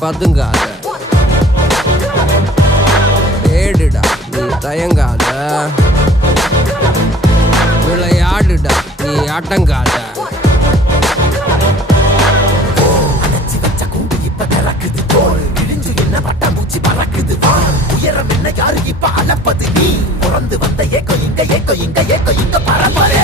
பதுங்காத, தேடுடா நீ தயங்காத, விளையாடுடா நீ அடங்காத. உயரம் என்ன யாரு இப்ப அளப்பது? நீ பிறந்து வந்த ஏக்கோ இங்க பரம்பரை.